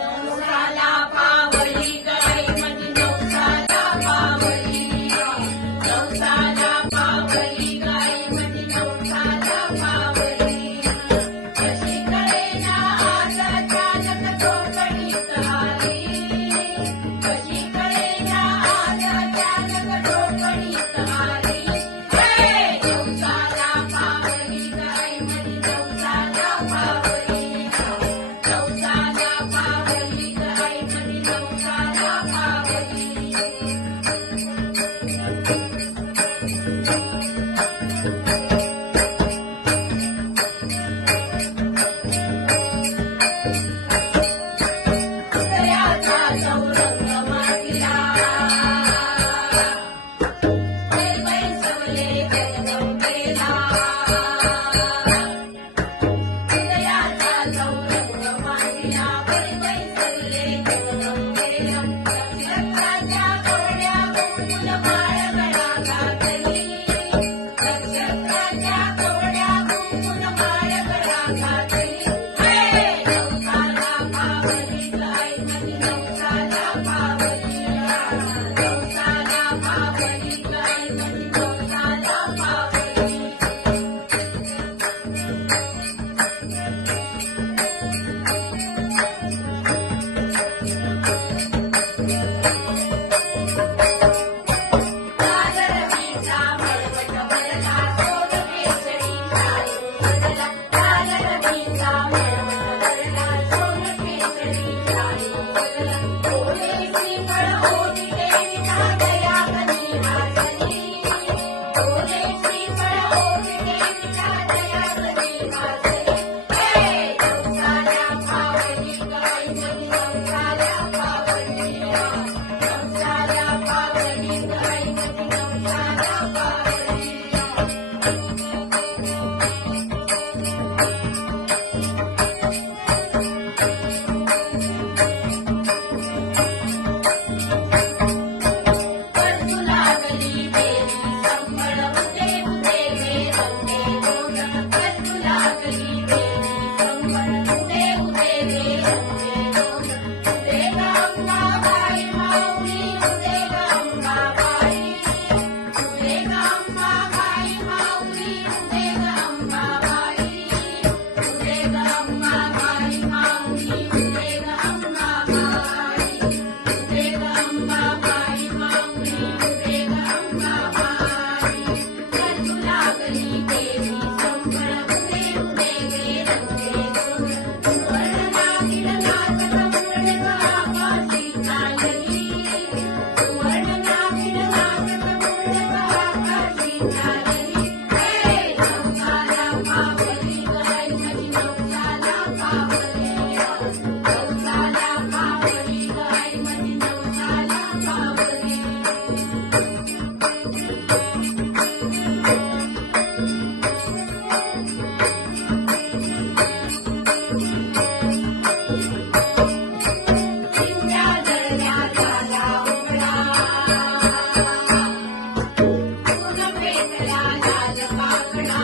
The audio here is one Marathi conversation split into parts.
नवसाला पावली गाई माझी नवसाला पावली नवसाला पावली गाई माझी नवसाला पावली कशी कळेना आज अचानक ठोकळीत आली कशी कळेना आज अचानक ठोकळीत आली नवसाला पावली गाई माझी नवसाला पावली नवसाला पावली गाई माझी नवसाला पावली दयाचा चौरंग मागिला बैसवले जगदंबेला दयाचा चौरंग मागिला बैसवले जगदंबेला नक्षत्राच्या कोरड्या कुंकुम माळ गळा घातली नक्षत्राच्या कोरड्या कुंकुम माळ गळा घातली नवसाला पावली गाई माझी नवसाला पावली नवसाला पावली गाई माझी नवसाला पावली लालरवीचा मळवट भरला सोन केसरी शालू बदला लालरवीचा मळवट भरला सोन केसरी शालू बदला ओले श्रीफळ ओढी देवीचा दया कधी वाचली ओले श्रीफळ ओढी देवीचा दया कधी वाचली नवसाला पावली गाई माझी नवसाला पावली नवसाला पावली गाई माझी नवसाला पावली परतू लागली देवी संभळवते उदे गे रंगे दोन परतू लागली देवी संभळवते उदे गे रंगे दोन उदे ग अंबाबाई माऊली उदे ग अंबाबाई उदे ग अंबाबाई माऊली उदे ग अंबाबाई उदे ग अंबाबाई माऊली उदे ग अंबाबाई उदे ग अंबाबाई माऊली उदे ग अंबाबाई परतू लागली देवी संभळवते उदे गे रंगे दोन सुवर्णनागिन नाचत मुरड ग आकाशी चालली सुवर्णनागिन नाचत मुरड ग आकाशी चालली नवसाला पावली गाई माझी नवसाला पावली नवसाला पावली गाई माझी नवसाला पावली चिंध्या जळल्या झाला उघडा ऊन पेटला लाल पाकडा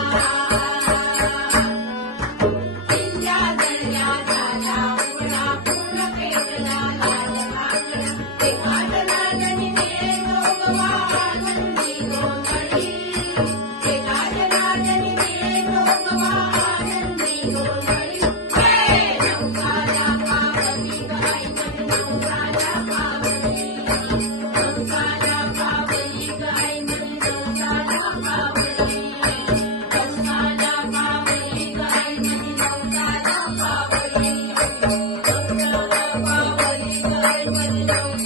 चिंध्या जळल्या झाला उघडा ऊन पेटला लाल पाकडा ते गाजनादनी निळे जोगवा आनंदी गोंधळी ते गाजनादनी निळे जोगवा आनंदी गोंधळी नवसाला पावली गाई माझी नवसाला पावली नवसाला पावली गाई माझी नवसाला पावली नवसाला पावली गाई माझी नवसाला पावली नवसाला पावली गाई माझी नवसाला